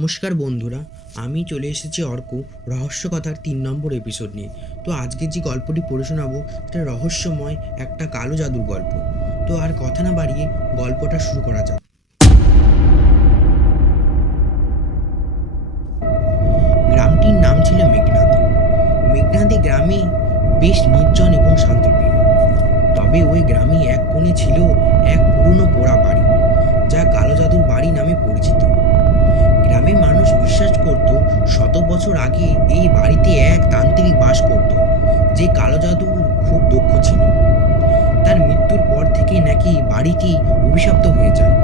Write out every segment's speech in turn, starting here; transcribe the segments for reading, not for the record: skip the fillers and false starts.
নমস্কার বন্ধুরা, আমি চলে এসেছি অর্ক রহস্যকথার ৩ নম্বর এপিসোড নিয়ে। তো আজকে যে গল্পটি পড়ে শোনাবো সেটা রহস্যময় একটা কালো জাদুর গল্প। তো আর কথা না বাড়িয়ে গল্পটা শুরু করা যাক। গ্রামটির নাম ছিল মেঘনাদি। মেঘনাদি গ্রামে বেশ নির্জন এবং শান্তপ্রিয়। তবে ওই গ্রামে এক কোণে ছিল এক পুরনো পোড়া বাড়ি, যা কালো জাদুর বাড়ি নামে পরিচিত। গ্রামের মানুষ বিশ্বাস করত শত বছর আগে এই বাড়িতে এক তান্ত্রিক বাস করত, যে কালো জাদুর খুব দক্ষ ছিল। তার মৃত্যুর পর থেকে নাকি বাড়িটি অভিশপ্ত হয়ে যায়।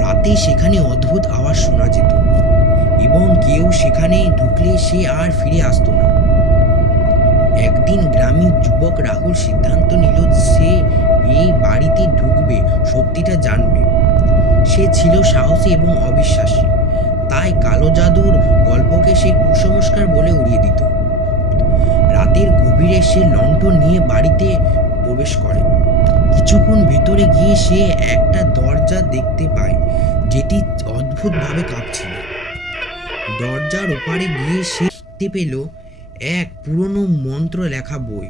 রাতে সেখানে অদ্ভুত আওয়াজ শোনা যেত এবং কেউ সেখানে ঢুকলে সে আর ফিরে আসতো না। একদিন গ্রামের যুবক রাহুল সিদ্ধান্ত নিল সে এই বাড়িতে ঢুকবে, সত্যিটা জানবে। সে ছিল সাহসী এবং অবিশ্বাসী, তাই কালো জাদুর গল্পকে সে কুসংস্কার বলে উড়িয়ে দিত। রাতের গভীরে সে লণ্ঠন নিয়ে বাড়িতে প্রবেশ করে। কিছুক্ষণ ভেতরে গিয়ে সে একটা দরজা দেখতে পায়, যেটি অদ্ভুতভাবে কাঁপছিল। দরজার ওপারে গিয়ে সে দেখতে পেল এক পুরনো মন্ত্র লেখা বই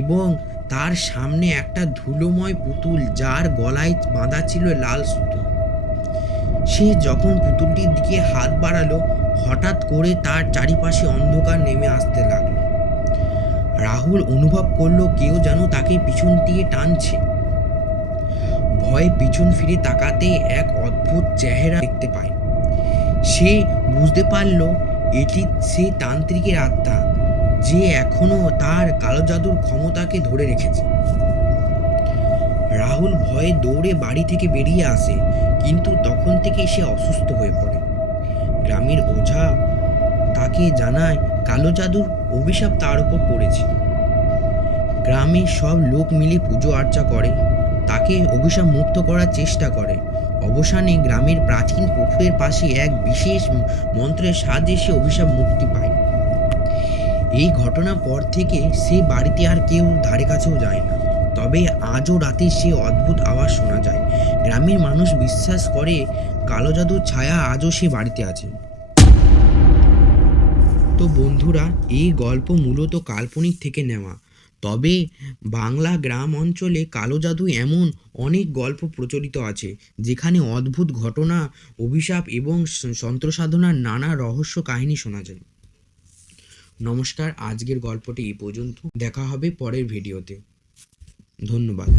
এবং তার সামনে একটা ধুলোময় পুতুল, যার গলায় বাঁধা ছিল লাল সুতো। সে যখন পুতুলটির দিকে হাত বাড়ালো, হঠাৎ করে তার চারিপাশে অন্ধকার নেমে আসতে লাগলো। রাহুল অনুভব করলো কেউ যেন তাকে পিছন দিয়ে টানছে। ভয়ে পিছন ফিরে তাকাতে এক অদ্ভুত চেহারা দেখতে পায়। সে বুঝতে পারল এটি সেই তান্ত্রিকের আত্মা, যে এখনো তার কালো জাদুর ক্ষমতাকে ধরে রেখেছে। রাহুল ভয়ে দৌড়ে বাড়ি থেকে বেরিয়ে আসে, কিন্তু তখন থেকে সে অসুস্থ হয়ে পড়ে। গ্রামের ওঝা তাকে জানায় কালো জাদুর অভিশাপ তার উপর পড়েছে। গ্রামের সব লোক মিলে পুজো আর্চা করে, তাকে অভিশাপ মুক্ত করার চেষ্টা করে। অবসানে গ্রামের প্রাচীন পুকুরের পাশে এক বিশেষ মন্ত্রের সাহায্যে সে অভিশাপ মুক্তি পায়। এই ঘটনার পর থেকে সে বাড়িতে আর কেউ ধারে কাছেও যায় না। তবে আজও রাতে সে অদ্ভুত আওয়াজ শোনা যায়। গ্রামের মানুষ বিশ্বাস করে কালো জাদুর ছায়া আজও সে বাড়িতে আছে। তো বন্ধুরা, এই গল্প মূলত কাল্পনিক থেকে নেওয়া, তবে বাংলা গ্রাম অঞ্চলে কালো জাদু এমন অনেক গল্প প্রচলিত আছে, যেখানে অদ্ভুত ঘটনা, অভিশাপ এবং তন্ত্রসাধনার নানা রহস্য কাহিনী শোনা যায়। নমস্কার, আজকের গল্পটি এই পর্যন্ত। দেখা হবে পরের ভিডিওতে। ধন্যবাদ।